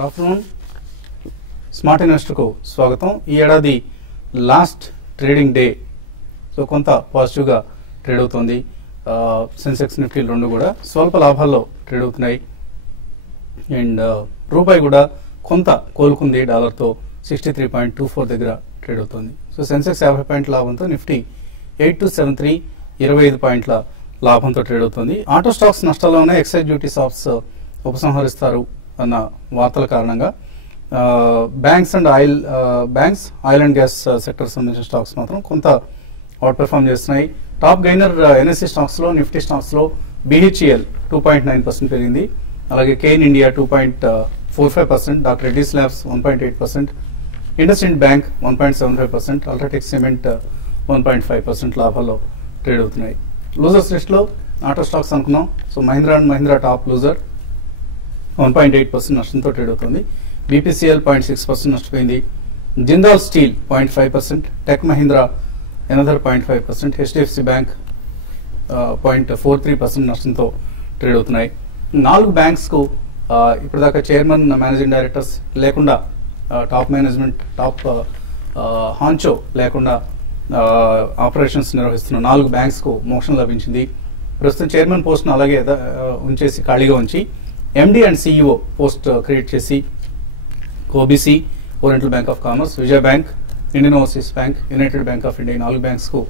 Good afternoon. Smart ఇన్వెస్టర్కు స్వాగతం. ఈ ఏడాది లాస్ట్ ట్రేడింగ్ డే సో కొంత పాజిటివ్గా ట్రేడ్ అవుతుంది. సెన్సెక్స్ నిఫ్టీ రెండు కూడా స్వల్ప లాభాల్లో ట్రేడ్ అవుతున్నాయి. అండ్ రూపాయి కూడా కొంత కోలుకుంది. డాలర్తో 63.24 దగ్గర ట్రేడ్ అవుతుంది. సో సెన్సెక్స్ 50 పాయింట్ల లాభంతో, నిఫ్టీ 8273 25 పాయింట్ల లాభంతో ట్రేడ్ అవుతుంది. ఆటో స్టాక్స్ నష్టాల్లో ఉన్నాయి. ఎక్సైజ్ డ్యూటీ షాప్స్ ఉపసంహరిస్తారు అన్న వార్తల కారణంగా banks oil and gas sector సంబంధించిన స్టాక్స్ మాత్రం కొంత అవుట్ పెర్ఫార్మ్ చేస్తున్నాయి. టాప్ గైనర్ ఎన్ఎస్సి స్టాక్స్ లో, నిఫ్టీ స్టాక్స్ లో BHEL 2.9% పెరిగింది. అలాగే Cairn India 2.45%, doctor Reddy's labs 1.8%, IndusInd bank 1.75%, UltraTech cement 1.5% లాభాల్లో ట్రేడ్ అవుతున్నాయి. లూజర్స్ లిస్ట్ లో ఆటో స్టాక్స్ అనుకున్నాం. So Mahindra and Mahindra top loser 1.8% నష్టంతో ట్రేడ్ అవుతుంది. BPCL 0.6% నష్టపోయింది. Jindal steel 0.5%, tech Mahindra another 0.5%, HDFC bank 0.43% నష్టంతో ట్రేడ్ అవుతున్నాయి. 4 బ్యాంక్స్ కు ఇప్పటిదాకా చైర్మన్, మేనేజింగ్ డైరెక్టర్స్ లేకుండా, టాప్ మేనేజ్మెంట్, టాప్ హాంచో లేకుండా ఆపరేషన్స్ నిర్వహిస్తున్న 4 బ్యాంక్స్ కు మోక్షం లభించింది. ప్రస్తుతం చైర్మన్ పోస్ట్ ను అలాగే ఉంచేసి ఖాళీగా ఉంచి MD and CEO post create చేసి OBC, oriental bank of commerce, Vijaya bank, Indian overseas bank, United bank of India 4 banks కు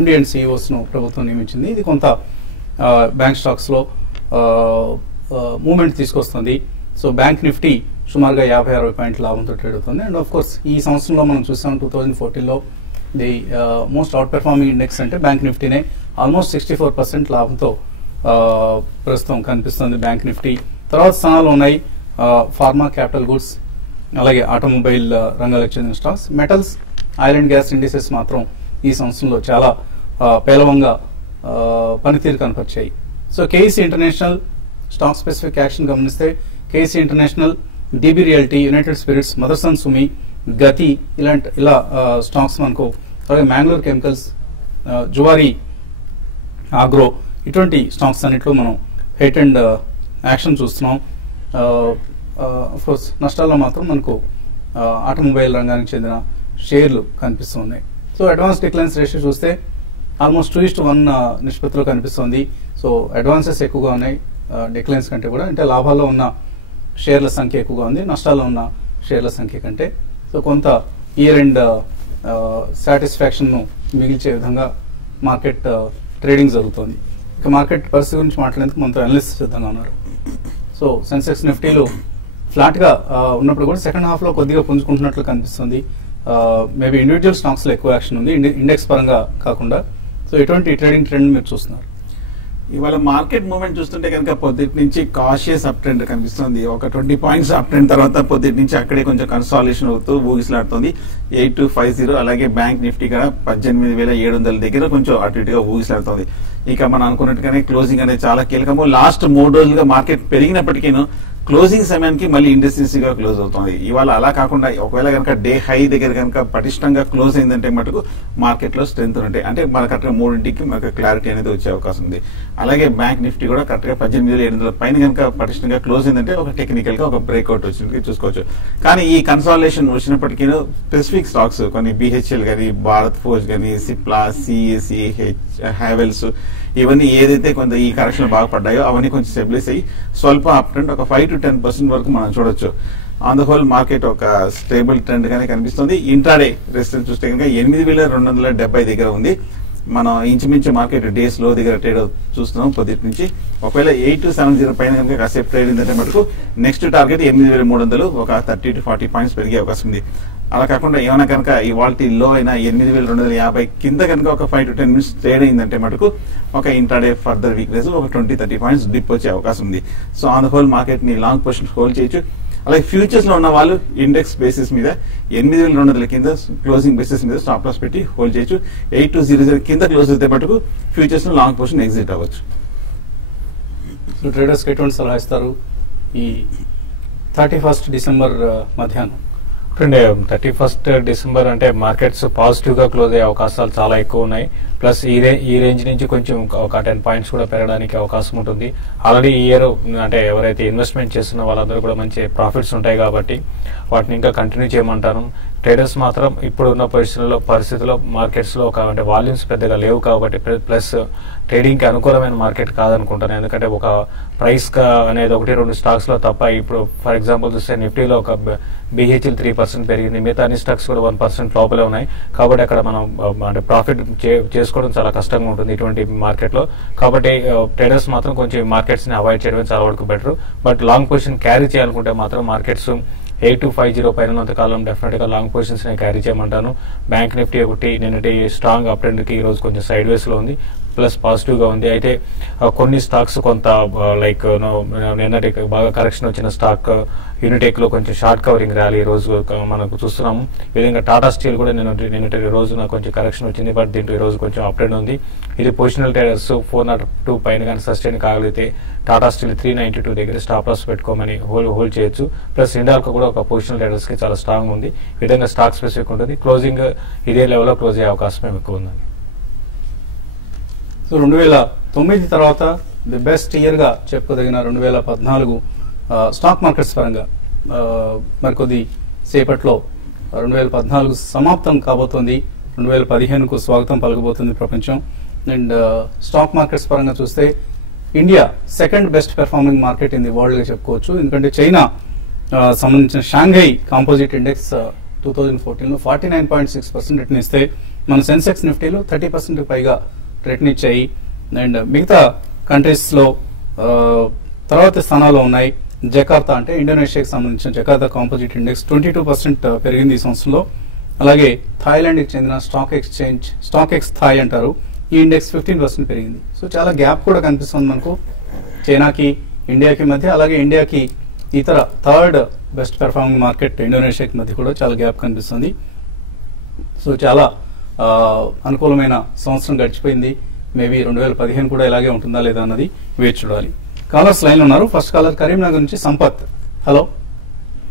MD అండ్ CEOs ను ప్రభుత్వం నియమించింది. ఇది కొంత బ్యాంక్ స్టాక్స్ లో మూవ్మెంట్ తీసుకొస్తుంది. సో బ్యాంక్ నిఫ్టీ సుమారుగా 50-60 పాయింట్ల లాభంతో ట్రేడ్ అవుతుంది. అండ్ ఆఫ్ కోర్స్ ఈ సంవత్సరంలో మనం చూసాం 2014లో the most outperforming index అంటే బ్యాంక్ నిఫ్టీనే. ఆల్మోస్ట్ 64% లాభంతో ప్రస్తుతం కనిపిస్తుంది బ్యాంక్ నిఫ్టీ. తర్వాత స్థానాలు ఉన్నాయి ఫార్మా, క్యాపిటల్ గుడ్స్, అలాగే ఆటోమొబైల్ రంగాలకు చెందిన stocks. Metals, oil and gas indices మాత్రం ఈ సంవత్సరంలో చాలా పేలవంగా పనితీరు కనపరిచాయి. So KEC International stock specific action గమనిస్తే KEC International, DB realty, United Spirits, Motherson Sumi, Gati ఇలా స్టాక్స్ మనకు, అలాగే మ్యాంగ్లూర్ కెమికల్స్, జువారీ ఆగ్రో, ఇటువంటి స్టాక్స్ అన్నిట్లో మనం హైట్ అండ్ యాక్షన్ చూస్తున్నాం. కోర్స్ నష్టాల్లో మాత్రం మనకు ఆటోమొబైల్ రంగానికి చెందిన షేర్లు కనిపిస్తూ ఉన్నాయి. సో అడ్వాన్స్ డిక్లైన్స్ రేషియో చూస్తే ఆల్మోస్ట్ 2:1 నిష్పత్తిలో కనిపిస్తుంది. సో అడ్వాన్సెస్ ఎక్కువగా ఉన్నాయి డిక్లైన్స్ కంటే కూడా. అంటే లాభాల్లో ఉన్న షేర్ల సంఖ్య ఎక్కువగా ఉంది నష్టాల్లో ఉన్న షేర్ల సంఖ్య కంటే. సో కొంత ఇయర్ ఎండ్ సాటిస్ఫాక్షన్ ను మిగిల్చే విధంగా మార్కెట్ ట్రేడింగ్ జరుగుతుంది. ఇక మార్కెట్ పరిస్థితి గురించి మాట్లాడేందుకు మనతో అనలిస్ట్ సిద్ధంగా ఉన్నారు. సో సెన్సెక్స్ నిఫ్టీలు ఫ్లాట్ గా ఉన్నప్పుడు కూడా సెకండ్ హాఫ్ లో కొద్దిగా పుంజుకుంటున్నట్లు కనిపిస్తుంది. మేబీ ఇండివిజువల్ స్టాక్స్ లో ఎక్కువ యాక్షన్ ఉంది, ఇండెక్స్ పరంగా కాకుండా. సో ఎటువంటి ట్రేడింగ్ ట్రెండ్ మీరు చూస్తున్నారు? ఇవాళ మార్కెట్ మూవ్మెంట్ చూస్తుంటే కనుక పొద్దుటి నుంచి కాషియస్ అప్ ట్రెండ్ కనిపిస్తుంది. ఒక 20 పాయింట్స్ అప్ ట్రెండ్ తర్వాత పొద్దుటి నుంచి అక్కడే కొంచెం కన్సాలిడేషన్ అవుతూ ఊగిసలాడుతుంది. 8250, అలాగే బ్యాంక్ నిఫ్టీ కూడా 18,700 దగ్గర కొంచెం అటు ఇటుగా ఊగిసలాడుతుంది. ఇక మనం అనుకున్నట్టుగానే క్లోజింగ్ అనేది చాలా కీలకము. లాస్ట్ 3 రోజులుగా మార్కెట్ పెరిగినప్పటికీ క్లోజింగ్ సమయానికి మళ్ళీ ఇండస్ట్రీస్గా క్లోజ్ అవుతుంది. ఇవాళ అలా కాకుండా ఒకవేళ కనుక డే హై దగ్గర కనుక పటిష్టంగా క్లోజ్ అయిందంటే మటుకు మార్కెట్ లో స్ట్రెంత్ ఉంటాయి. అంటే మనకు కరెక్ట్గా 3ంటికి మనకు క్లారిటీ అనేది వచ్చే అవకాశం ఉంది. అలాగే బ్యాంక్ నిఫ్టీ కూడా కరెక్ట్గా 18,700 పైన కనుక పటిష్టంగా క్లోజ్ అయిందంటే ఒక టెక్నికల్ గా ఒక బ్రేక్అవుట్ వచ్చినట్టు చూసుకోవచ్చు. కానీ ఈ కన్సాలిడేషన్ వచ్చినప్పటికీ స్పెసిఫిక్ స్టాక్స్ కొన్ని BHEL కానీ, భారత్ ఫోర్జ్ కానీ, సిప్లా, CAC, హ్యావెల్స్, ఇవన్నీ ఏదైతే కొంత ఈ కరెక్షన్ బాగా పడ్డాయో అవన్నీ కొంచెం స్టెబిలైజ్ అయ్యి స్వల్ప అప్ ట్రెండ్ ఒక 5 to 10% వరకు మనం చూడొచ్చు. ఆన్ ద హోల్ మార్కెట్ ఒక స్టేబుల్ ట్రెండ్ గానే కనిపిస్తుంది. ఇంట్రాడే రెసిస్టెన్స్ చూస్తే కనుక 8,270 దగ్గర ఉంది. మనం ఇంచుమించు మార్కెట్ డేస్ లో దగ్గర ట్రేడ్ చూస్తున్నాం పొద్దుటి నుంచి. ఒకవేళ 8270 పైన కనుక కాసేపు ట్రేడ్ అయిందంటే మటుకు నెక్స్ట్ టార్గెట్ 8,300, ఒక 30 to 40 పాయింట్స్ పెరిగే అవకాశం ఉంది. అలా కాకుండా ఏమైనా కనుక ఇవాల్టి లో అయినా 8,250 కింద కనుక ఒక 5 to 10 minutes ట్రేడ్ అయిందంటే మటుకు ఒక ఇంట్రాడే ఫర్దర్ వీక్నెస్ ఒక 20-30 పాయింట్స్ డిప్ వచ్చే అవకాశం ఉంది. So on the whole market ని లాంగ్ పొజిషన్ హోల్డ్ చేయొచ్చు. అలాగే ఫ్యూచర్స్ లో ఉన్న వాళ్ళు ఇండెక్స్ బేసిస్ మీద 8,200 కింద క్లోజింగ్ బేసిస్ మీద స్టాప్ లాస్ పెట్టి హోల్డ్ చేయొచ్చు. 8200 కింద క్లోజ్ అయితే మటుకు ఫ్యూచర్స్ లో లాంగ్ పొజిషన్ ఎగ్జిట్ అవ్వచ్చు. సో ట్రేడర్స్ కి ఎటువంటి సలహా ఇస్తారు ఈ 31st డిసెంబర్ మధ్యాహ్నం? చూడండి 31st డిసెంబర్ అంటే మార్కెట్స్ పాజిటివ్ గా క్లోజ్ అయ్యే అవకాశాలు చాలా ఎక్కువ ఉన్నాయి. ప్లస్ ఈ రేంజ్ నుంచి కొంచెం ఒక 10 పాయింట్స్ కూడా పెరగడానికి అవకాశం ఉంటుంది. ఆల్రెడీ ఈ ఇయర్ అంటే ఎవరైతే ఇన్వెస్ట్మెంట్ చేస్తున్న వాళ్ళందరూ కూడా మంచి ప్రాఫిట్స్ ఉంటాయి కాబట్టి వాటిని ఇంకా కంటిన్యూ చేయమంటాను. ట్రేడర్స్ మాత్రం ఇప్పుడు ఉన్న పరిస్థితుల్లో మార్కెట్స్ లో అంటే వాల్యూమ్స్ పెద్దగా లేవు కాబట్టి ప్లస్ ట్రేడింగ్ కి అనుకూలమైన మార్కెట్ కాదనుకుంటాను. ఎందుకంటే ఒక ప్రైస్ అనేది 1-2 స్టాక్స్ లో తప్ప ఇప్పుడు ఫర్ ఎగ్జాంపుల్ చూస్తే నిఫ్టీలో ఒక BHL 3% పెరిగింది, మిగతా అన్ని స్టాక్స్ కూడా 1% లోపలే ఉన్నాయి. కాబట్టి అక్కడ మనం అంటే ప్రాఫిట్ చేసుకోవడం చాలా కష్టంగా ఉంటుంది ఇటువంటి మార్కెట్ లో. కాబట్టి ట్రేడర్స్ మాత్రం కొంచెం మార్కెట్స్ ని అవాయిడ్ చేయడం చాలా వరకు better. But long position carry చేయాలనుకుంటే మాత్రం మార్కెట్స్ 8250 పైన ఉన్నంతకాలం డెఫినెట్ గా లాంగ్ పొజిషన్స్ ని క్యారీ చేయమంటాను. బ్యాంక్ నిఫ్టీ ఒకటి నిన్నటి స్ట్రాంగ్ అప్ ట్రెండ్ కి ఈ రోజు కొంచెం సైడ్ వేస్ లో ఉంది, ప్లస్ పాజిటివ్ గా ఉంది. అయితే కొన్ని స్టాక్స్ కొంత లైక్ నిన్నటి బాగా కరెక్షన్ వచ్చిన స్టాక్ యూనిటెక్ లో కొంచెం షార్ట్ కవరింగ్ ర్యాలీ ఈ రోజు మనకు చూస్తున్నాము. ఈ విధంగా టాటా స్టీల్ కూడా నిన్నటి రోజున కొంచెం కరెక్షన్ వచ్చింది, బట్ దీంట్లో ఈ రోజు కొంచెం అప్ ట్రెండ్ ఉంది. ఇది పొజిషనల్ ట్రేడర్స్ 402 పైన కానీ సస్టైన్ కాగలిగితే టాటా స్టీల్ 392 దగ్గర స్టాప్ లాస్ పెట్టుకోమని హోల్డ్ చేయొచ్చు. ప్లస్ ఇండాల్కో కూడా ఒక పొజిషనల్ ట్రేడర్స్ కి చాలా స్ట్రాంగ్ ఉంది. ఈ విధంగా స్టాక్ స్పెసిఫిక్ ఉంటుంది. క్లోజింగ్ ఇదే లెవెల్లో క్లోజ్ అయ్యే అవకాశం ఎక్కువ ఉందండి. సో 2009 తర్వాత ది బెస్ట్ ఇయర్ గా చెప్పుకోదగిన 2014 స్టాక్ మార్కెట్స్ పరంగా మరికొద్ది సేపట్లో 2014 సమాప్తం కాబోతోంది. 2015కు స్వాగతం పలకబోతుంది ప్రపంచం. అండ్ స్టాక్ మార్కెట్స్ పరంగా చూస్తే India second best performing market in the world గా చెప్పుకోవచ్చు. ఎందుకంటే చైనా సంబంధించిన షాంఘై కాంపోజిట్ ఇండెక్స్ 2014లో 49.6% రిటర్న్ ఇస్తే మన సెన్సెక్స్ నిఫ్టీలో 30% పైగా రిటర్న్ ఇచ్చాయి. అండ్ మిగతా కంట్రీస్ లో తర్వాత స్థానాల్లో ఉన్నాయి. జకార్తా అంటే ఇండోనేషియాకి సంబంధించిన జకార్తా కాంపోజిట్ ఇండెక్స్ 22% పెరిగింది ఈ సంవత్సరంలో. అలాగే థాయిలాండ్ కి చెందిన స్టాక్ ఎక్స్ థాయ్ అంటారు, ఈ ఇండెక్స్ 15% పెరిగింది. సో చాలా గ్యాప్ కూడా కనిపిస్తుంది మనకు చైనాకి ఇండియాకి మధ్య. అలాగే ఇండియాకి ఇతర థర్డ్ బెస్ట్ పెర్ఫార్మింగ్ మార్కెట్ ఇండోనేషియాకి మధ్య కూడా చాలా గ్యాప్ కనిపిస్తుంది. సో చాలా అనుకూలమైన సంవత్సరం గడిచిపోయింది. మేబీ 2015 కూడా ఇలాగే ఉంటుందా లేదా అన్నది వేచి చూడాలి. కాలర్స్ లైన్ ఉన్నారు. ఫస్ట్ కాలర్ కరీంనగర్ నుంచి Sampath. Hello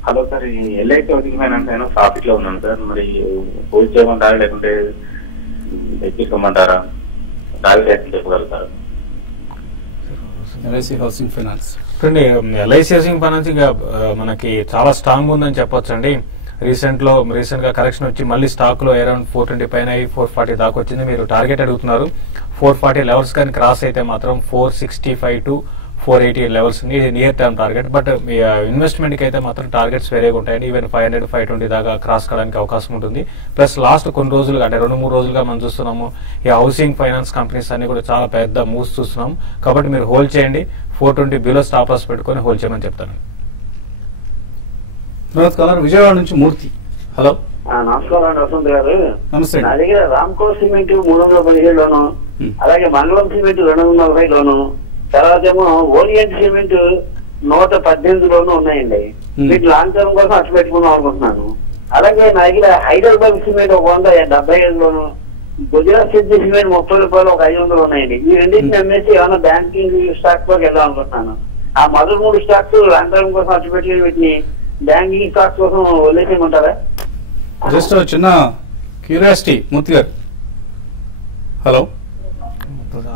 hello sir, LIC housing finance అయినా ప్రాఫిట్ లో ఉన్నాను సార్. మరి హోల్డ్ చేయమంటారా లేకుంటే ఎక్కించమంటారా? టార్గెట్ చెప్పగలుగుతారా? LIC housing finance LIC housing finance ఇంకా మనకి చాలా స్ట్రాంగ్ ఉందని చెప్పొచ్చు అండి. రీసెంట్ గా కరెక్షన్ వచ్చి మళ్ళీ స్టాక్ లో అరౌండ్ 420 పైన 440 దాకా వచ్చింది. మీరు టార్గెట్ అడుగుతున్నారు. 440 లెవెల్స్ కానీ క్రాస్ అయితే మాత్రం 465 to 480 levels near term target. But investment కి అయితే మాత్రం టార్గెట్స్ వేరేగా ఉంటాయండి. ఈవెన్ 500 520 దాకా క్రాస్ కావడానికి అవకాశం ఉంటుంది. ప్లస్ లాస్ట్ కొన్ని రోజులుగా అంటే 2-3 రోజులుగా మనం చూస్తున్నాము ఈ హౌసింగ్ ఫైనాన్స్ కంపెనీస్ అన్ని కూడా చాలా పెద్ద మూవ్స్ చూస్తున్నాం. కాబట్టి మీరు హోల్డ్ చేయండి. 420 బిలో స్టాప్ లాస్ పెట్టుకొని హోల్డ్ చేయమని చెప్తాను. విజయవాడ నుంచి మూర్తి. హలో నమస్కారం అండి వసంత్ గారు. నమస్తే. నా దగ్గర రామ్కో సిమెంట్ 317 లోను, అలాగే మంగళం సిమెంట్ 240 లోను, తర్వాత ఏమో ఓరియంట్ సిమెంట్ 118 లోను ఉన్నాయండి. వీటి లాంగ్ టర్మ్ కోసం అచ్చు పెట్టుకుందాం అనుకుంటున్నాను. అలాగే నా దగ్గర హైదరాబాద్ సిమెంట్ 175 లోను, గుజరాత్ సిద్ధి సిమెంట్ 30 రూపాయలు 500 ఉన్నాయండి. ఈ రెండింటిని అమ్మేసి ఏమైనా బ్యాంకింగ్ స్టాక్ లోకి వెళ్దాం అనుకుంటున్నాను. ఆ మొదటి 3 స్టాక్స్ లాంగ్ టర్మ్ కోసం అచ్చు పెట్టి వీటిని బ్యాంకింగ్ స్టాక్స్ కోసం వదిలేసేయమంటారా? జస్ట్ చిన్న క్యూరియాసిటీ మూర్తి గారు. హలో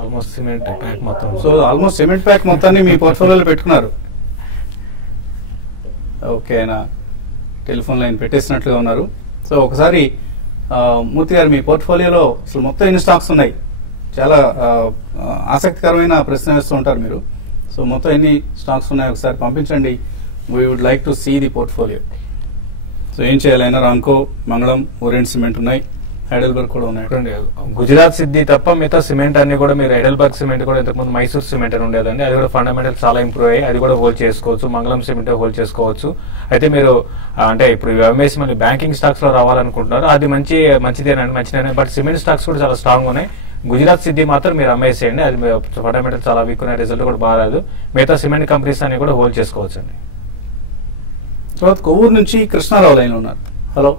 ఆల్మోస్ట్ సిమెంట్ ప్యాక్ మొత్తం సో ఆల్మోస్ట్ సిమెంట్ ప్యాక్ మొత్తాన్ని మీ పోర్ట్ఫోలియోలో పెట్టుకున్నారు. ఓకే, ఆయన టెలిఫోన్ లైన్ పెట్టేసినట్లుగా ఉన్నారు. సో ఒకసారి మూర్తి గారు మీ పోర్ట్ఫోలియోలో అసలు మొత్తం ఎన్ని స్టాక్స్ ఉన్నాయి? చాలా ఆసక్తికరమైన ప్రశ్న వేస్తూ ఉంటారు మీరు. సో మొత్తం ఎన్ని స్టాక్స్ ఉన్నాయి ఒకసారి పంపించండి. We would like to see the portfolio. So ఏం చేయాలైనా రామ్కో, మంగళం, ఓరియంట్ సిమెంట్ ఉన్నాయి, హైడెల్బర్గ్ కూడా ఉన్నాయి. గుజరాత్ సిద్ధి తప్ప మిగతా సిమెంట్ అన్ని కూడా మీరు హైడెల్బర్గ్ సిమెంట్ కూడా ఇంతకుముందు మైసూర్ సిమెంట్ అని ఉండేదండి. అది కూడా ఫండమెంటల్ చాలా ఇంప్రూవ్ అయ్యి అది కూడా హోల్డ్ చేసుకోవచ్చు. మంగళం సిమెంట్ హోల్డ్ చేసుకోవచ్చు. అయితే మీరు అంటే ఇప్పుడు ఎంఎస్ మళ్ళీ బ్యాంకింగ్ స్టాక్స్ లో రావాలనుకుంటున్నారు, అది మంచిదేనండి. బట్ సిమెంట్ స్టాక్స్ కూడా చాలా స్ట్రాంగ్ ఉన్నాయి. గుజరాత్ సిద్ధి మాత్రం మీరు అమ్మేసేయండి, అది ఫండమెంటల్ చాలా వీక్ ఉన్నాయి, రిజల్ట్ కూడా బాగాలేదు. మిగతా సిమెంట్ కంపెనీస్ అన్ని కూడా హోల్డ్ చేసుకోవచ్చు అండి. తర్వాత కొవ్వూరు నుంచి కృష్ణారావు లైన్ ఉన్నారు. హలో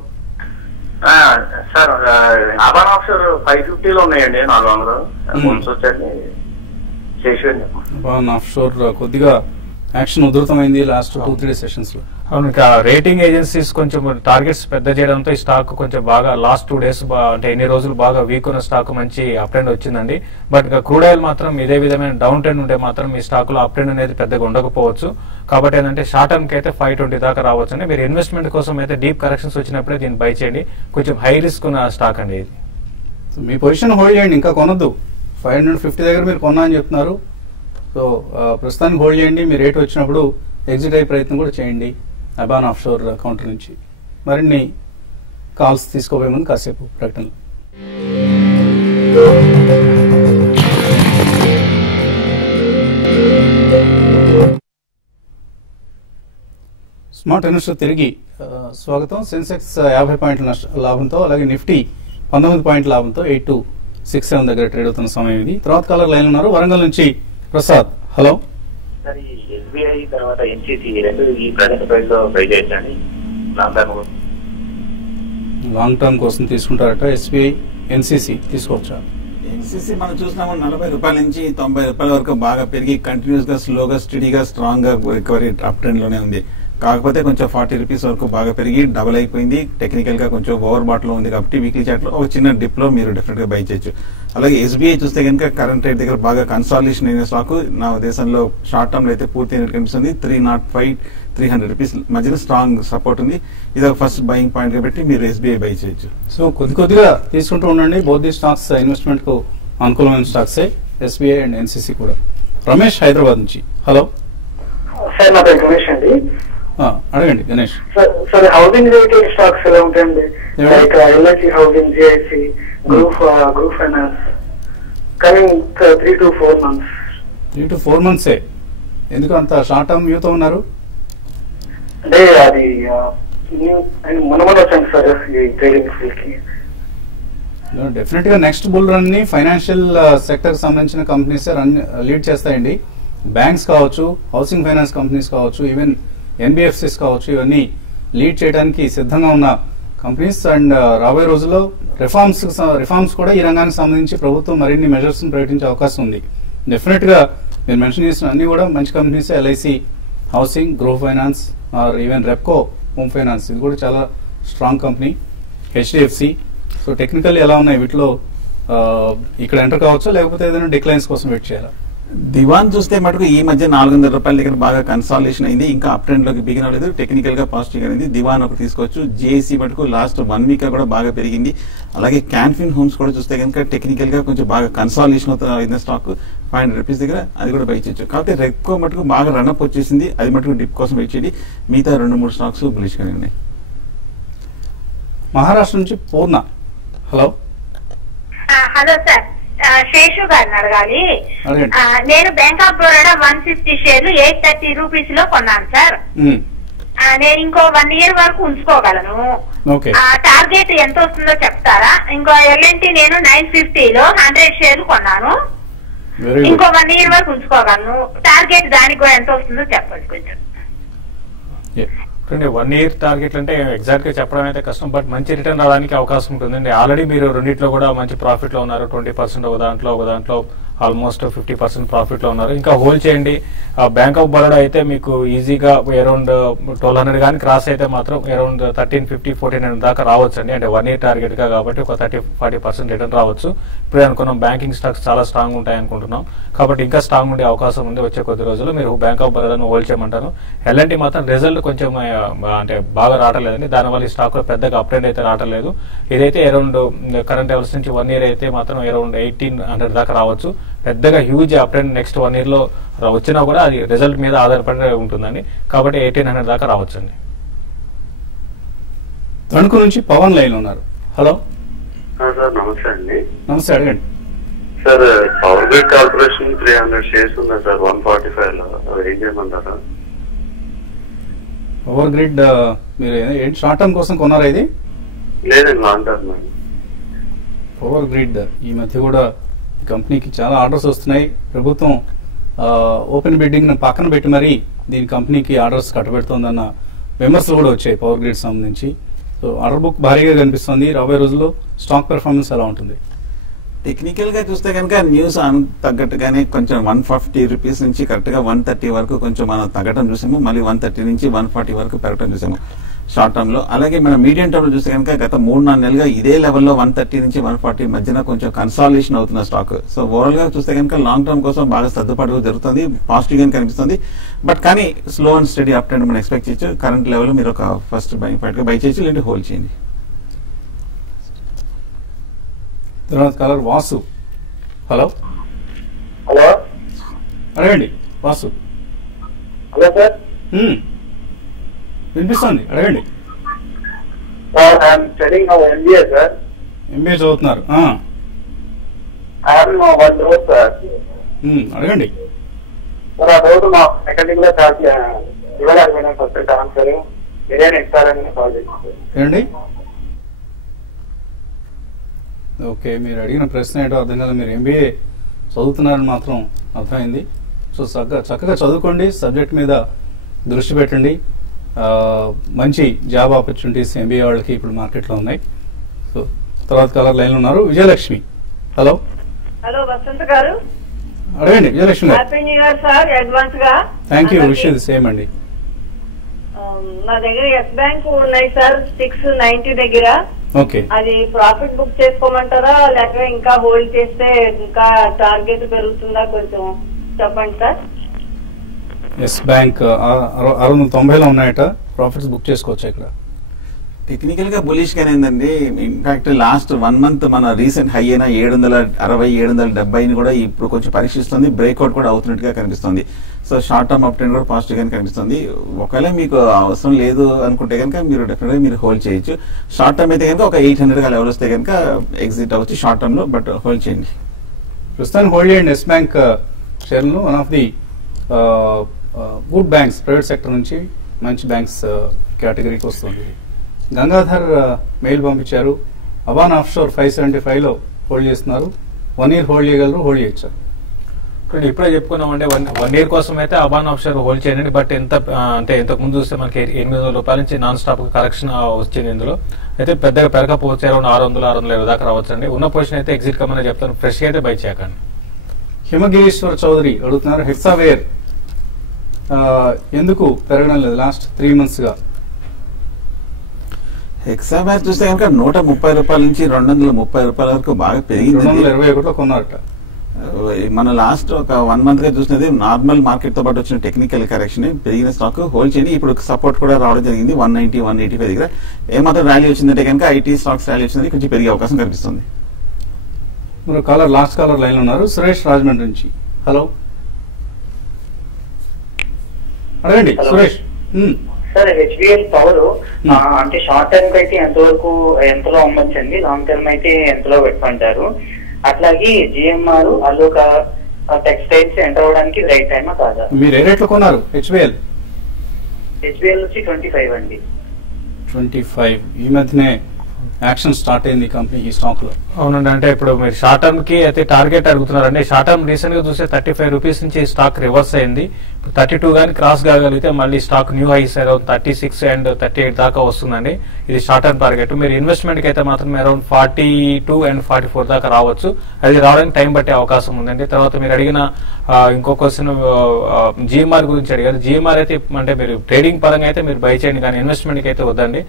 సార్, అబాన్ ఆఫ్షోర్ 550 లో ఉన్నాయండి 400 వచ్చండి. అబాన్ ఆఫ్షోర్ కొద్దిగా యాక్షన్ ఉధృతమైంది లాస్ట్ 2-3 సెషన్స్ లో. అవును, ఇంకా రేటింగ్ ఏజెన్సీస్ కొంచెం టార్గెట్స్ పెద్ద చేయడంతో ఈ స్టాక్ కొంచెం బాగా లాస్ట్ 2 days అంటే ఎన్ని రోజులు బాగా వీక్ ఉన్న స్టాక్ మంచి అప్ ట్రెండ్ వచ్చిందండి. బట్ ఇంకా క్రూడ్ ఆయిల్ మాత్రం ఇదే విధమైన డౌన్ ట్రెండ్ ఉంటే మాత్రం ఈ స్టాక్ లో అప్ ట్రెండ్ అనేది పెద్దగా ఉండకపోవచ్చు. కాబట్టి ఏంటంటే షార్ట్ టర్మ్ కి అయితే 520 దాకా రావచ్చు అండి. మీరు ఇన్వెస్ట్మెంట్ కోసం అయితే డీప్ కరెక్షన్స్ వచ్చినప్పుడే దీన్ని బై చేయండి. కొంచెం హై రిస్క్ ఉన్న స్టాక్ అండి ఇది. మీ పొజిషన్ హోల్డ్ చేయండి, ఇంకా కొనొద్దు. 550 దగ్గర మీరు కొన్నా అని చెప్తున్నారు. సో ప్రస్తుతానికి హోల్డ్ చేయండి. మీ రేట్ వచ్చినప్పుడు ఎగ్జిట్ అయ్యే ప్రయత్నం కూడా చేయండి అబాన్ ఆఫ్షోర్ కౌంటర్ నుంచి. మరిన్ని కాల్స్ తీసుకోబోయే ముందు కాసేపు ప్రకటనలు. స్మార్ట్ ఇన్వెస్టర్ తిరిగి స్వాగతం. సెన్సెక్స్ 50 పాయింట్ల లాభంతో, అలాగే నిఫ్టీ 19 పాయింట్ల లాభంతో 8267 దగ్గర ట్రేడ్ అవుతున్న సమయం ఇది. తర్వాత కాలర్ లైన్ ఉన్నారు, వరంగల్ నుంచి ప్రసాద్. హలో సార్, ఈ ఎస్బీఐ తర్వాత ఎన్సీసీ రెండు ఈ ప్రజెంట్ ప్రైస్ బై చేయొచ్చండి లాంగ్ టర్మ్ కోసం తీసుకుంటారట. ఎస్బీఐ ఎన్సీసీ తీసుకోవచ్చా? ఎన్సీసీ మనం చూసినాము 40 రూపాయల నుంచి 90 రూపాయల వరకు బాగా పెరిగి కంటిన్యూస్ గా స్లోగా స్టడీగా స్ట్రాంగ్ గా రికవరీ అప్ ట్రెండ్ లోనే ఉంది. కాకపోతే కొంచెం 40 రూపీస్ వరకు బాగా పెరిగి డబుల్ అయిపోయింది. టెక్నికల్ గా కొంచెం ఓవర్ బాట్ లో ఉంది కాబట్టి వీక్లీ చార్ట్ లో ఒక చిన్న డిప్ లో మీరు డెఫినెట్ గా బై చేయొచ్చు. అలాగే ఎస్బీఐ చూస్తే కనుక కరెంట్ రేట్ దగ్గర బాగా కన్సాలిడేషన్ అయిన స్టాక్ నా దేశంలో షార్ట్ టర్మ్ లో అయితే పూర్తి అయినట్టు కనిపిస్తుంది. 305-300 రూపీస్ మధ్యన స్ట్రాంగ్ సపోర్ట్ ఉంది. ఇది ఒక ఫస్ట్ బయింగ్ పాయింట్ కాబట్టి మీరు ఎస్బీఐ బై చేయొచ్చు. సో కొద్దిగా తీసుకుంటూ ఉండండి. బోత్ ది స్టాక్స్ ఇన్వెస్ట్మెంట్ కు అనుకూలమైన స్టాక్స్ ఎస్బీఐ అండ్ ఎన్సీసీ కూడా. రమేష్ హైదరాబాద్ నుంచి. హలో సార్, నా పేరు గణేష్ అండి. అడగండి Ganesh. Sir, housing related stocks ఎలా ఉంటాయండి? Like LIC housing, GIC, group finance coming 3 to 4 months. 3 to 4 months. ఎందుకు అంత షార్ట్ టర్మ్ వ్యూతో ఉన్నారు? అంటే అది మొన్న వచ్చాను సార్ ఈ ట్రేడింగ్ ఫీల్డ్ కి. డెఫినెట్ గా నెక్స్ట్ బుల్ రన్ ని ఫైనాన్షియల్ సెక్టర్ కి సంబంధించిన కంపెనీస్ లీడ్ చేస్తాయండి. బ్యాంక్స్ కావచ్చు, హౌసింగ్ ఫైనాన్స్ కంపెనీస్ కావచ్చు, ఈవెన్ ఎన్బిఎఫ్సిస్ కావచ్చు, ఇవన్నీ లీడ్ చేయడానికి సిద్ధంగా ఉన్న కంపెనీస్. అండ్ రాబోయే రోజుల్లో రిఫార్మ్స్ కూడా ఈ రంగానికి సంబంధించి ప్రభుత్వం మరిన్ని మెజర్స్ ప్రకటించే అవకాశం ఉంది. డెఫినెట్ గా మీరు మెన్షన్ చేసిన అన్ని కూడా మంచి companies. LIC housing, group finance, or even Repco home finance, ఇది కూడా చాలా strong company. HDFC. So technical ఎలా ఉన్నాయి వీటిలో ఇక్కడ ఎంటర్ కావచ్చా, లేకపోతే ఏదైనా డిక్లైన్స్ కోసం వెయిట్ చేయాలా? దివాన్ చూస్తే మటుకు ఈ మధ్య 400 రూపాయల దగ్గర బాగా కన్సాలిడేషన్ అయింది. ఇంకా అప్ ట్రెండ్ లోకి బిగిన్ అవ్వలేదు. టెక్నికల్ గా పాజిటివ్ అయింది. దివాన్ ఒకటి తీసుకోవచ్చు. జేఏసీ మటుకు లాస్ట్ 1 week కూడా బాగా పెరిగింది. అలాగే క్యాన్ఫిన్ హోమ్స్ కూడా చూస్తే కనుక టెక్నికల్ గా కొంచెం బాగా కన్సాలిడేషన్ అయిన స్టాక్ 500 రూపీస్ దగ్గర, అది కూడా బై చేయొచ్చు. కాబట్టి రెప్కో మటుకు బాగా రన్అప్ వచ్చేసింది. అది మటుకు డిప్ కోసం వెయిట్ చేయండి. మిగతా 2-3 స్టాక్స్ బులిష్ గానే ఉన్నాయి. మహారాష్ట్ర నుంచి పూర్ణ. హలో హలో సార్, శేషు గారిని అడగాలి. నేను బ్యాంక్ ఆఫ్ బరోడా 150 షేర్లు 830 రూపీస్ లో కొన్నాను సార్. నేను ఇంకో 1 year వరకు ఉంచుకోగలను. టార్గెట్ ఎంత వస్తుందో చెప్తారా? ఇంకో ఎల్ఎన్టీ నేను 950 లో 100 షేర్లు కొన్నాను. ఇంకో 1 year వరకు ఉంచుకోగలను. టార్గెట్ దానికి కూడా ఎంత వస్తుందో చెప్పండి కొంచెం. 1 year టార్గెట్ అంటే ఎగ్జాక్ట్ గా చెప్పడం అయితే కష్టం, బట్ మంచి రిటర్న్ రావడానికి అవకాశం ఉంటుందండి. ఆల్రెడీ మీరు రెండిట్లో కూడా మంచి ప్రాఫిట్ లో ఉన్నారు. 20% ఒక దాంట్లో ఆల్మోస్ట్ 50% ప్రాఫిట్ లో ఉన్నారు. ఇంకా హోల్డ్ చేయండి. బ్యాంక్ ఆఫ్ బరోడా అయితే మీకు ఈజీగా అరౌండ్ 1200 కానీ క్రాస్ అయితే మాత్రం అరౌండ్ 1350-1400 దాకా రావచ్చు అండి. అంటే 1 year టార్గెట్ గా కాబట్టి ఒక 30-40% రిటర్న్ రావచ్చు. ఇప్పుడే అనుకున్నాం బ్యాంకింగ్ స్టాక్స్ చాలా స్ట్రాంగ్ ఉంటాయి అనుకుంటున్నాం. కాబట్టి ఇంకా స్ట్రాంగ్ ఉండే అవకాశం ఉంది. వచ్చే కొద్ది రోజులు మీరు బ్యాంక్ ఆఫ్ బరోడాను హోల్డ్ చేయమంటాను. ఎల్ఎన్టీ మాత్రం రిజల్ట్ కొంచెం అంటే బాగా రావట్లేదండి. దానివల్ల ఈ స్టాక్ లో పెద్దగా అప్ ట్రెండ్ అయితే రావట్లేదు. ఇదైతే అరౌండ్ కరెంట్ లెవెల్స్ నుంచి 1 year అయితే మాత్రం అరౌండ్ 1800 దాకా రావచ్చు. పెద్దగా huge up trend next 1 year లో వచ్చినా కూడా అది రిజల్ట్ మీద ఆధారపడి ఉంటుందండి. కాబట్టి 1800 దాకా రావచ్చు అండి. తణుకు నుంచి పవన్ లైన్ ఉన్నారు. హలో సార్, నమస్తే అండి. నమస్తే, అడగండి sir. Power grid corporation 300 shares ఉన్నాయి సార్ 145 లో, ఏం చేయమంటారా? పవర్ గ్రిడ్ మీరు ఏంటి షార్ట్ టర్మ్ కోసం కొన్నారా? ఇది లేదండి, లాంగ్ టర్మ్. పవర్ గ్రిడ్ ఈ మధ్య కూడా కంపెనీకి చాలా ఆర్డర్స్ వస్తున్నాయి. ప్రభుత్వం ఓపెన్ బిడ్డింగ్ పక్కన పెట్టి మరీ దీని కంపెనీకి ఆర్డర్స్ కట్టబెడుతోందన్న విమర్శలు కూడా వచ్చాయి పవర్ గ్రిడ్ సంబంధించి. సో ఆర్డర్ బుక్ భారీగా కనిపిస్తుంది. రాబోయే రోజుల్లో స్టాక్ పెర్ఫార్మెన్స్ ఎలా ఉంటుంది? టెక్నికల్ గా చూస్తే కనుక న్యూస్ తగ్గట్టుగానే కొంచెం 150 రూపీస్ నుంచి కరెక్ట్ గా 130 వరకు కొంచెం మనం తగ్గడం చూసాము, మళ్ళీ 130 నుంచి 140 వరకు పెరగడం చూసాము షార్ట్ టర్మ్ లో. అలాగే మనం మీడియం టర్మ్ లో చూస్తే కనుక గత 3-4 నెలలుగా ఇదే లెవెల్లో 130 నుంచి 140 మధ్యన కొంచెం కన్సాలిడేషన్ అవుతున్న స్టాక్. సో ఓవరాల్ గా చూస్తే కనుక లాంగ్ టర్మ్ కోసం బాగా సర్దుబాటు జరుగుతుంది, పాజిటివ్ గా కనిపిస్తుంది. బట్ కానీ slow and study up trend మనం ఎక్స్పెక్ట్ చేయొచ్చు. కరెంట్ లెవెల్ మీరు ఒక ఫస్ట్ బై చేయొచ్చు, లేదంటే హోల్డ్ చేయండి. తర్వాత కలర్ వాసు. హలో హలో అడగండి వాసు. Hello sir. వినిపిస్తుంది, అడగండి. Sir I'm studying now MBA sir. MBA చదువుతున్నారు. I'm 1 crore sir. అడగండి. సార్ ఆ రోజు మా అకాడమిక్ లో చార్జ్ ఇవ్వలేకపోయినా ఫస్ట్ ఆన్సర్ మీరేనా ఇస్తారని కాల్ చేశాను. ఏండి ఓకే, మీరు అడిగిన ప్రశ్న ఏంటో అర్థం కాదు. మీరు MBA చదువుతున్నారని మాత్రం అర్థమైంది. సో చక్కగా చదువుకోండి, సబ్జెక్ట్ మీద దృష్టి పెట్టండి. మంచి జాబ్ ఆపర్చునిటీస్ MBA వాళ్ళకి ఇప్పుడు మార్కెట్లో ఉన్నాయి. సో తర్వాత కలర్ లైన్లో ఉన్నారు విజయలక్ష్మి. హలో హలో వసంత్ గారు, అడగండి విజయలక్ష్మి గారు. Happy new year sir advance గా. Thank you, wish the same అండి. నా దగ్గర ఎస్ బ్యాంక్ ఉన్నాయి సార్ 690 దగ్గర. ఓకే, అది ప్రాఫిట్ బుక్ చేసుకోమంటారా లేక ఇంకా హోల్డ్ చేస్తే ఇంకా టార్గెట్ పెరుగుతుందా కొంచెం చెప్పండి సార్. ఎస్ బ్యాంక్ 690లో ఉన్నాయట, ప్రాఫిట్స్ బుక్ చేసుకోవచ్చు ఇక్కడ. టెక్నికల్ గా బులిష్ గానే ఉందండి. ఇన్ఫాక్ట్ లాస్ట్ 1 month మన రీసెంట్ హై అయిన 760 770 కూడా ఇప్పుడు కొంచెం పరీక్షిస్తుంది, బ్రేక్అవుట్ కూడా అవుతున్నట్టుగా కనిపిస్తుంది. So short term up trend కూడా పాజిటివ్ గానే కనిపిస్తుంది. ఒకవేళ మీకు అవసరం లేదు అనుకుంటే కనుక మీరు డెఫినెట్ గా మీరు హోల్డ్ చేయొచ్చు. షార్ట్ టర్మ్ అయితే కనుక ఒక 800 గా లెవెల్ వస్తే కనుక ఎగ్జిట్ అవ్వచ్చు షార్ట్ టర్మ్ లో, బట్ హోల్డ్ చేయండి. ప్రస్తుతానికి హోల్డ్ చేయండి ఎస్ బ్యాంక్ షేర్లను. One of the good banks, private sector నుంచి మంచి బ్యాంక్స్ కేటగిరీకి వస్తుంది. గంగాధర్ మెయిల్ పంపించారు. అబాన్ ఆఫ్షోర్ 575లో హోల్డ్ చేస్తున్నారు. 1 year హోల్డ్ చేయగలరు, హోల్డ్ చేయొచ్చు. ఇప్పుడే చెప్పుకున్నామంటే 1 year కోసం అయితే అబాన్ ఆఫ్షోర్ హోల్డ్ చేయండి. బట్ అంటే ఇంతకు ముందు చూస్తే మనకి 800 రూపాయల నుంచి నాన్ స్టాప్ కరెక్షన్ వచ్చింది. ఇందులో అయితే పెద్దగా పెరగకపోవచ్చు, అరౌండ్ 600-650 దాకా రావచ్చండి. ఉన్న పొజిషన్ అయితే ఎగ్జిట్ కమ్మని చెప్తాను, ఫ్రెష్ గా అయితే బై చేయకండి. హిమగిరీశ్వర్ చౌదరి అడుగుతున్నారు హెక్సావేర్ ఎందుకు పెరగడం లేదు లాస్ట్ 3 months గా. హెక్సావేర్ చూస్తే కనుక 130 రూపాయల నుంచి 230 రూపాయల వరకు బాగా పెరిగింది. 221లో కొన్నారట. మన లాస్ట్ ఒక 1 month గా చూసినది నార్మల్ మార్కెట్ తో పాటు వచ్చిన టెక్నికల్ కరెక్షన్, పెరిగిన స్టాక్ హోల్డ్ చేయండి. ఇప్పుడు సపోర్ట్ కూడా రావడం జరిగింది 190-185 దగ్గర. ఏమాత్రం ర్యాలీ వచ్చిందంటే కనుక ఐటీ స్టాక్స్ ర్యాలీ వచ్చింది, కొంచెం పెరిగే అవకాశం కనిపిస్తుంది. మీరు కాలర్ లాస్ట్ కాలర్ లైన్ ఉన్నారు సురేష్ రాజమండ్రి నుంచి. హలో అడగండి సురేష్. సార్ HBL పవర్ అంటే షార్ట్ టర్మ్ అయితే ఎంతలో అమ్మొచ్చండి, లాంగ్ టర్మ్ అయితే ఎంతలో పెట్టమంటారు? అట్లాగే GMR అలోక టెక్స్టైల్స్ ఎంటర్ అవడానికి రైట్ టైమా కాదా? మీరు ఏ రేట్లో కొన్నారు HBL? HBL వచ్చి 25 అండి. 25 ఈ మధ్యనే యాక్షన్ స్టార్ట్ అయింది కంపెనీ ఈ స్టాక్ లో. అవునండి, అంటే ఇప్పుడు మీరు షార్ట్ టర్మ్ కి అయితే టార్గెట్ అడుగుతున్నారండి. షార్ట్ టర్మ్ రీసెంట్ గా చూస్తే 35 రూపీస్ నుంచి స్టాక్ రివర్స్ అయింది. 32 గానీ క్రాస్ కాగలిగితే మళ్ళీ stock new highs around 36 and 38 దాకా వస్తుందండి. ఇది షార్ట్ టర్మ్ టార్గెట్. మీరు ఇన్వెస్ట్మెంట్ కి అయితే మాత్రం అరౌండ్ 42 and 44 దాకా రావచ్చు. అది రావడానికి టైం పట్టే అవకాశం ఉందండి. తర్వాత మీరు అడిగిన ఇంకో క్వశ్చన్ GMR గురించి అడిగారు. GMR అయితే అంటే మీరు ట్రేడింగ్ పరంగా అయితే మీరు బై చేయండి, కానీ ఇన్వెస్ట్మెంట్ కి అయితే వద్దండి.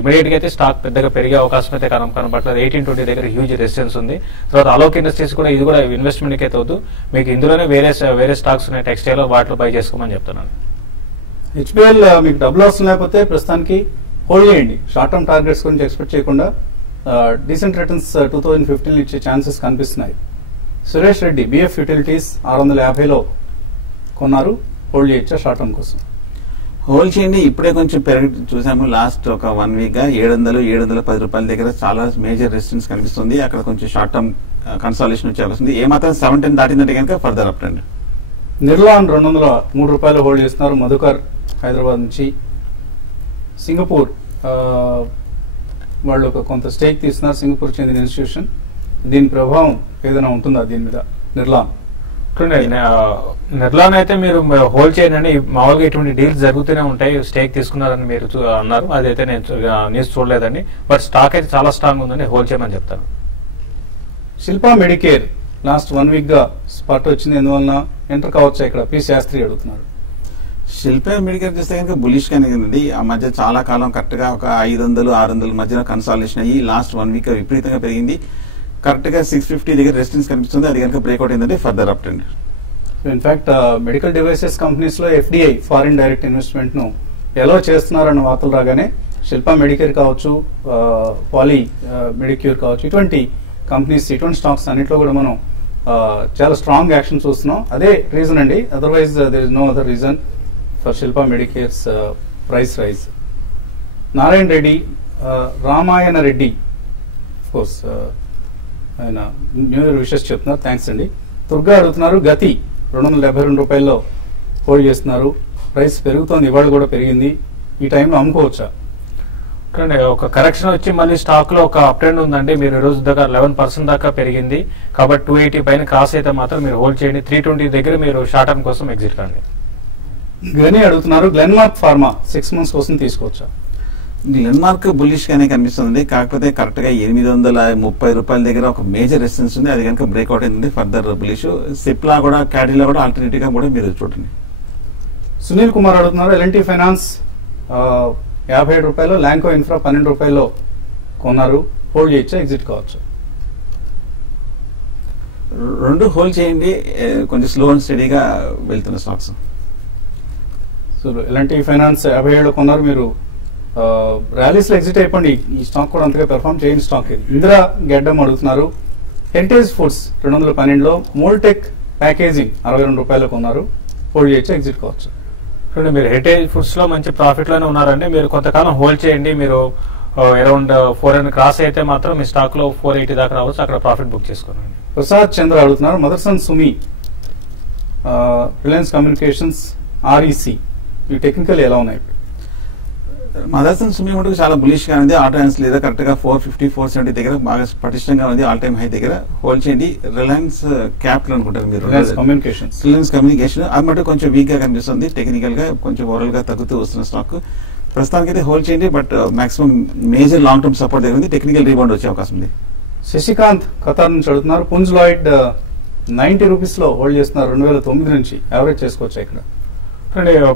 ఇమీడియట్ గా అయితే స్టాక్ పెద్దగా పెరిగే అవకాశం అయితే కనబడలేదు. 1820 దగ్గర హ్యూజ్ రెసిస్టెన్స్ ఉంది. తర్వాత అలోక్ ఇండస్ట్రీస్ కూడా ఇది కూడా ఇన్వెస్ట్మెంట్ కి అయితే వద్దు. మీకు ఇందులోనే వేరే స్టాక్స్ ఉన్నాయి టెక్స్టైల్, వాటిలో బై చేసుకోమని చెప్తున్నాను. HBL మీకు డబ్బులు అవసరం లేకపోతే ప్రస్తుతానికి హోల్డ్ చేయండి. షార్ట్ టర్మ్ టార్గెట్స్ గురించి ఎక్స్పెక్ట్ చేయకుండా డీసెంట్ రిటర్న్స్ 2015 ఇచ్చే ఛాన్సెస్ కనిపిస్తున్నాయి. సురేష్ రెడ్డి BF యూటిలిటీస్ 650లో కొన్నారు, హోల్డ్ చేయొచ్చా షార్ట్ టర్మ్ కోసం? హోల్డ్ చేయండి. ఇప్పుడే కొంచెం పెరిగి చూసాము. లాస్ట్ ఒక 1 week గా 700-710 రూపాయల దగ్గర చాలా మేజర్ రెసిస్టెన్స్ కనిపిస్తుంది. అక్కడ కొంచెం షార్ట్ టర్మ్ కన్సాలిడేషన్ వచ్చే అవకాశం ఉంది. ఏమాత్రం 710 దాటిందంటే కనుక ఫర్దర్ అప్ ట్రెండ్. నిర్లాన్ 203 రూపాయలు హోల్డ్ చేస్తున్నారు. మధుకర్ హైదరాబాద్ నుంచి. సింగపూర్ వాళ్ళు కొంత స్టేక్ తీస్తున్నారు, సింగపూర్ చెందిన ఇన్స్టిట్యూషన్. దీని ప్రభావం ఏదైనా ఉంటుందా దీని మీద? నిర్లాన్ అయితే మీరు హోల్డ్ చేయండి. మామూలుగా ఇటువంటి డీల్స్ జరుగుతూనే ఉంటాయి. స్టేక్ తీసుకున్నారని మీరు అన్నారు, అదైతే నేను న్యూస్ చూడలేదండి. బట్ స్టాక్ అయితే చాలా స్ట్రాంగ్ ఉందండి, హోల్డ్ చేయమని చెప్తాను. శిల్పా మెడికేర్ లాస్ట్ 1 వీక్ గా స్పాట్ వచ్చింది, ఎందువలన ఎంటర్ కావచ్చా ఇక్కడ? పి శాస్త్రి అడుగుతున్నారు. శిల్పా మెడికేర్ చూస్తే కనుక బులిష్ గానే ఉంది. ఆ మధ్య చాలా కాలం కరెక్ట్ గా ఒక 500-600 మధ్యన కన్సాలిడేషన్ అయ్యి లాస్ట్ 1 వీక్ విపరీతంగా పెరిగింది. కరెక్ట్ గా 650 దగ్గర రెసిస్టెన్స్ కనిపిస్తుంది. అది కనుక బ్రేక్అవుట్ అయిందంటే further up trend. In fact medical devices companies లో FDI ఫారిన్ డైరెక్ట్ ఇన్వెస్ట్మెంట్ ను ఎలా చేస్తున్నారన్న వార్తలు రాగానే శిల్పా మెడికేర్ కావచ్చు, పాలీ మెడిక్యూర్ కావచ్చు, ఇటువంటి కంపెనీస్, ఇటువంటి స్టాక్స్ అన్నింటిలో కూడా మనం చాలా స్ట్రాంగ్ యాక్షన్ చూస్తున్నాం. అదే రీజన్ అండి, otherwise there is no other reason for Shilpa Medicare's price rise. Narayana Reddy, Ramayana Reddy course ఆయన న్యూ ఇయర్ విషెస్ చెప్తున్నారు, థ్యాంక్స్ అండి. దుర్గా అడుగుతున్నారు, గతి 272 రూపాయల్లో హోల్డ్ చేస్తున్నారు, ప్రైస్ పెరుగుతోంది, ఇవాళ కూడా పెరిగింది, ఈ టైంలో అమ్ముకోవచ్చా? ఒక కరెక్షన్ వచ్చి మళ్ళీ స్టాక్ లో ఒక అప్ ట్రెండ్ ఉందండి. మీరు ఈ రోజు దగ్గర 11% దాకా పెరిగింది కాబట్టి 280 పైన క్రాస్ అయితే మాత్రం మీరు హోల్డ్ చేయండి. 320 దగ్గర మీరు షార్ట్ టర్మ్ కోసం ఎగ్జిట్ కండి. గని అడుగుతున్నారు, గ్లెన్మార్క్ ఫార్మా 6 months కోసం తీసుకోవచ్చా? గ్లెన్మార్క్ బుల్లిష్ గానే కనిపిస్తుంది, కాకపోతే కరెక్ట్ గా 830 రూపాయల దగ్గర ఒక మేజర్ రెసిస్టెన్స్ ఉంది. అది కనుక బ్రేక్అవుట్ అయింది ఫర్దర్ బుల్లిష్. సిప్లా కూడా, క్యాడిలా కూడా ఆల్టర్నేటివ్ గా కూడా మీరు చూడండి. సునీల్ కుమార్ అడుగుతున్నారు, L&T ఫైనాన్స్ 57 రూపాయలు, ల్యాంకో ఇన్ఫ్రా 12 రూపాయల్లో కొన్నారు, హోల్డ్ చేయొచ్చా, ఎగ్జిట్ కావచ్చు? రెండు హోల్డ్ చేయండి, కొంచెం స్లో అండ్ స్టడీగా వెళ్తున్న స్టాక్స్. సో L&T ఫైనాన్స్ 57 కొన్నారు, మీరు ర్యాలీస్ లో ఎగ్జిట్ అయిపోండి. ఈ స్టాక్ కూడా అంతగా పెర్ఫార్మ్ చేయని స్టాక్ ఇది. ఇందిరా గెడ్డం అడుగుతున్నారు, హెరిటేజ్ ఫుడ్స్ 212లో, మోల్టెక్ ప్యాకేజింగ్ 62 రూపాయలు కొన్నారు, హోల్డ్ చేయొచ్చా, ఎగ్జిట్ కావచ్చు? మీరు హెరిటేజ్ ఫుడ్స్ లో మంచి ప్రాఫిట్ లోనే ఉన్నారండి, మీరు కొంతకాలం హోల్డ్ చేయండి. మీరు అరౌండ్ 400 క్రాస్ అయితే మాత్రం మీ స్టాక్ లో 480 దాకా రావచ్చు, అక్కడ ప్రాఫిట్ బుక్ చేసుకోండి. ప్రసాద్ చంద్ర అడుగుతున్నారు, మదర్సన్ సుమి, రిలయన్స్ కమ్యూనికేషన్స్, REC, ఈ టెక్నికల్ ఎలా ఉన్నాయి? మదర్సన్ సుమి మటుకు చాలా బులిష్ గా ఉంది. ఆటోన్స్ లేదా కరెక్ట్ గా 450-470 దగ్గర బాగా పటిష్టంగా ఉంది, ఆల్ టైమ్ హై దగ్గర హోల్డ్ చేయండి. రిలయన్స్ క్యాపిటల్ అనుకుంటారు మీరు, రిలయన్స్ కమ్యూనికేషన్ అది మటుకు కొంచెం వీక్ గా కనిపిస్తుంది, టెక్నికల్ గా కొంచెం ఓవరాల్ గా తగ్గుతూ వస్తున్న స్టాక్. ప్రస్తుతానికి అయితే హోల్డ్ చేయండి, but maximum major long term support దగ్గర ఉంది, టెక్నికల్ రీబౌండ్ వచ్చే అవకాశం ఉంది. శశికాంత్ ఖతార్ నుంచి అడుగుతున్నారు, పుంజ్ లాయిడ్ 90 రూపీస్ లో హోల్డ్ చేస్తున్నారు, 2009 నుంచి యావరేజ్ చేసుకోవచ్చా ఇక్కడ?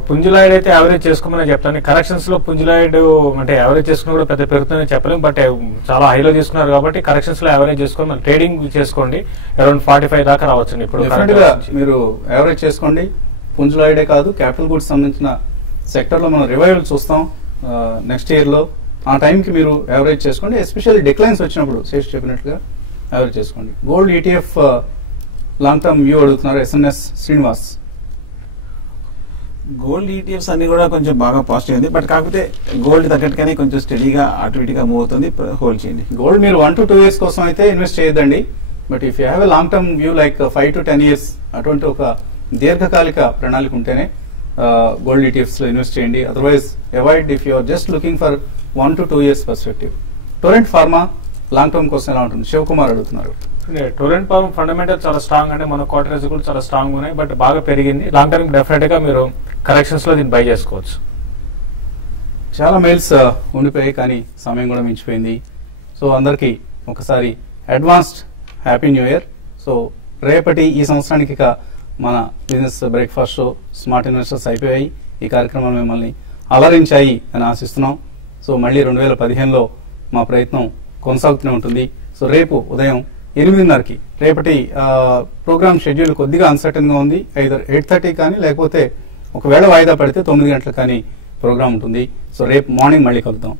పుంజులాయిడ్ అయితే యావరేజ్ చేసుకోమని చెప్తాను. కరెక్షన్స్ లో పుంజులాయిడ్ అంటే యావరేజ్ చేసుకుని కూడా పెద్ద పెరుగుతుందని చెప్పలేము, బట్ చాలా హైలో తీసుకున్నారు కాబట్టి కరెక్షన్స్ లో యావరేజ్ చేసుకొని మనం ట్రేడింగ్ చేసుకోండి, అరౌండ్ 45 దాకా రావచ్చు. ఇప్పుడు మీరు యావరేజ్ చేసుకోండి. పుంజులాయిడే కాదు, క్యాపిటల్ గుడ్స్ సంబంధించిన సెక్టర్ లో మనం రివైవల్ చూస్తాం నెక్స్ట్ ఇయర్ లో, ఆ టైంకి మీరు యావరేజ్ చేసుకోండి. ఎస్పెషల్లీ డిక్లైన్స్ వచ్చినప్పుడు శేష్ చెప్పినట్లుగా యావరేజ్ చేసుకోండి. Gold ETF long term view అడుగుతున్నారు, SNS శ్రీనివాస్. గోల్డ్ ETFs అన్ని కూడా కొంచెం బాగా పాజిటివ్ ఉంది, బట్ కాకపోతే గోల్డ్ తగ్గట్టుగానే కొంచెం స్టడీగా అటు ఇటుగా మూవ్ అవుతుంది, హోల్డ్ చేయండి. గోల్డ్ మీరు 1 to 2 years కోసం అయితే ఇన్వెస్ట్ చేయొద్దండి, but if you have a long term view like 5 to 10 years అటువంటి ఒక దీర్ఘకాలిక ప్రణాళిక ఉంటేనే గోల్డ్ ETFs లో ఇన్వెస్ట్ చేయండి. Otherwise avoid if you are just looking for 1 to 2 years perspective. Torrent pharma long term కోసం ఎలా ఉంటుంది? శివకుమార్ అడుగుతున్నారు. టొరెంట్ ఫార్మా ఫండమెంటల్ చాలా స్ట్రాంగ్ అంటే మన క్వార్టర్స్ కూడా చాలా స్ట్రాంగ్ ఉన్నాయి, బట్ బాగా పెరిగింది. లాంగ్ టర్మ్ డెఫినెట్ గా మీరు కరెక్షన్స్ లో దీన్ని బై చేసుకోవచ్చు. చాలా మెయిల్స్ ఉండిపోయాయి, కానీ సమయం కూడా మించిపోయింది. సో అందరికి ఒకసారి advanced happy new year. So రేపటి ఈ సంవత్సరానికి ఇక మన business breakfast show smart investors అయిపోయాయి. ఈ కార్యక్రమాలు మిమ్మల్ని అలరించాయి అని ఆశిస్తున్నాం. సో మళ్ళీ 2015లో మా ప్రయత్నం కొనసాగుతూనే ఉంటుంది. సో రేపు ఉదయం 8:30కి రేపటి ప్రోగ్రామ్ షెడ్యూల్ కొద్దిగా అన్సర్టన్ గా ఉంది. ఐదర్ 8:30 కానీ లేకపోతే ఒకవేళ వాయిదా పడితే 9 గంటలకు కానీ ప్రోగ్రామ్ ఉంటుంది. సో రేపు మార్నింగ్ మళ్ళీ కలుద్దాం.